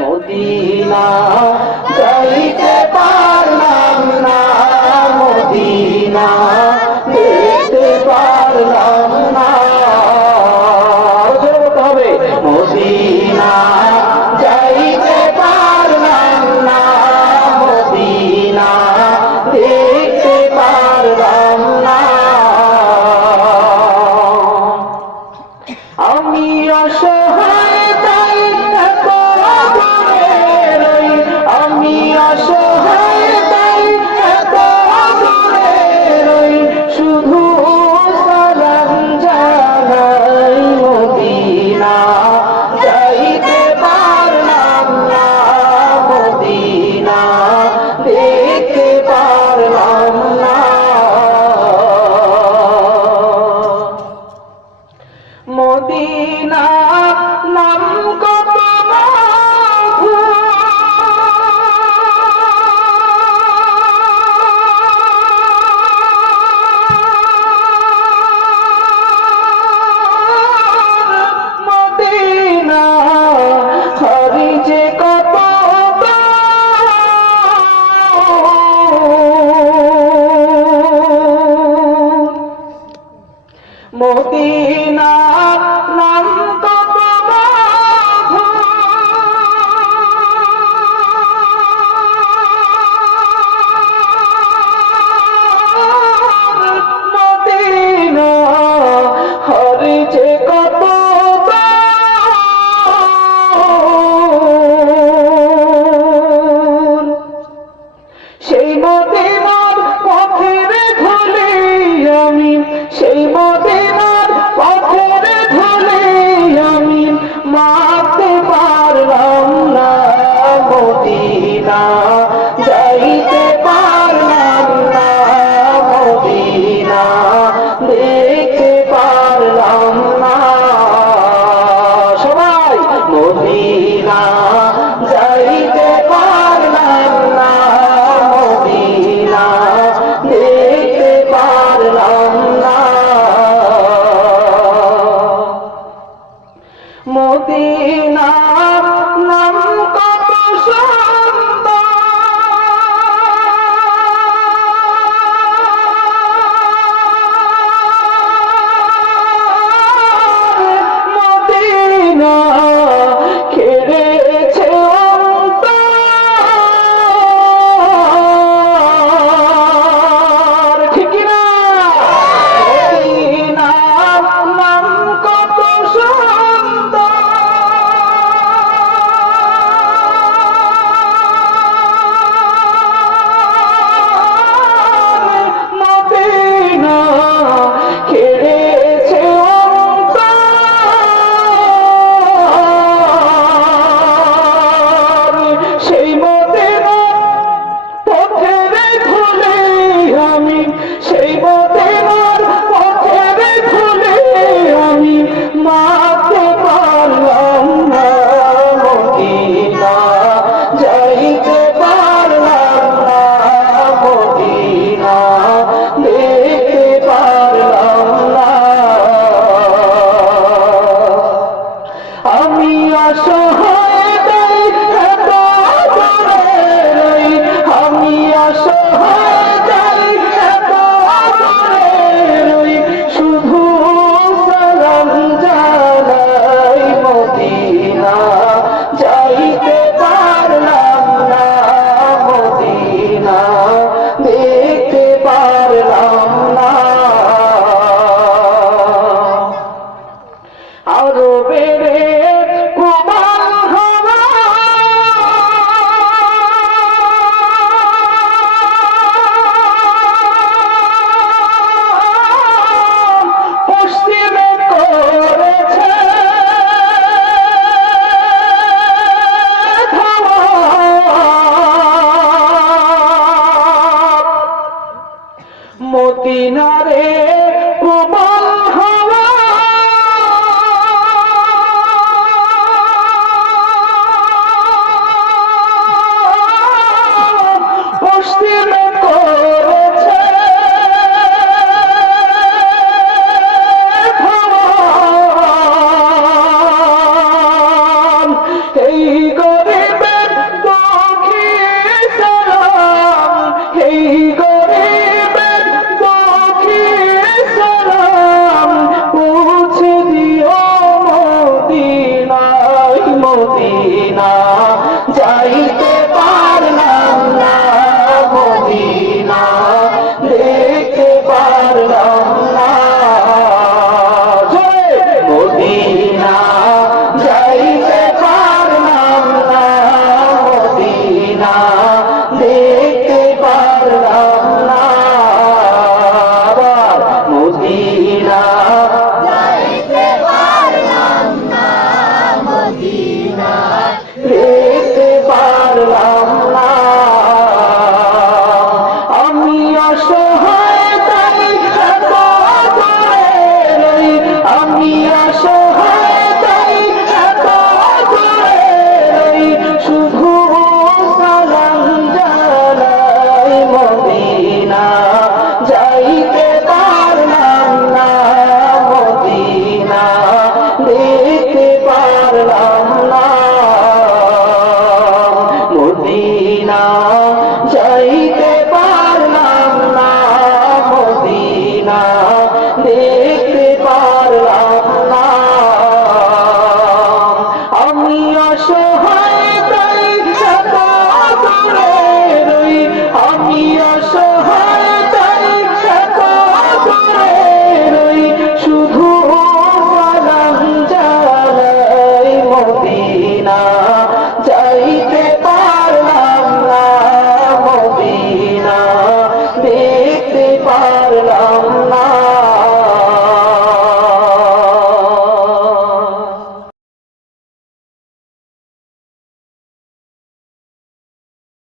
Medina যাইতে পারলাম না, মদিনা যেতে পারলাম না। হবে মদিনা যাইতে পারলাম না, মদিনা দেখতে পারলাম না। আমি অসহায় তাই এত দূরে রই, আমি অসহায় তাই এত দূরে রই, শুধু সালাম জানাই। মদিনা যাইতে পারলাম না, মদিনা দেখতে পারলাম না। মদিনা নাম কত মধু, মদিনা হরি যে কত মদিনা নাম কত মধু, মদিনা হরি যে কত সেই মদিনার পথের ধুলি আমি, সেই মদিনার পথের ধুলি আমি মাপতে পারলাম না। মদিনা যাইতে পারলাম না, মদিনা দেখতে পারলাম না। সবাই মদিনা যাইতে পারলাম না, মদিনা দেখতে পারলাম না। মদিনার নাম কত সুন্দর, মদিনা খেলেছে মদিনা যাইতে পারলাম না মদিনা দেখতে পারলাম না মদিনা যাইতে পারলাম না মদিনা দেখতে পারলাম না আবার মদিনা যাইতে পারলাম না মদিনা দেখতে পারলাম না আমি অসহায় তাই এত দূরে রই আমি অসহায় তাই এত দূরে রই শুধু সালাম জানাই মদিনা যাইতে পারলাম না মদিনা দেখতে পারলাম না মদিনা যাইতে পারলাম না মদিনা দেখতে পারলাম না আমি অসহায়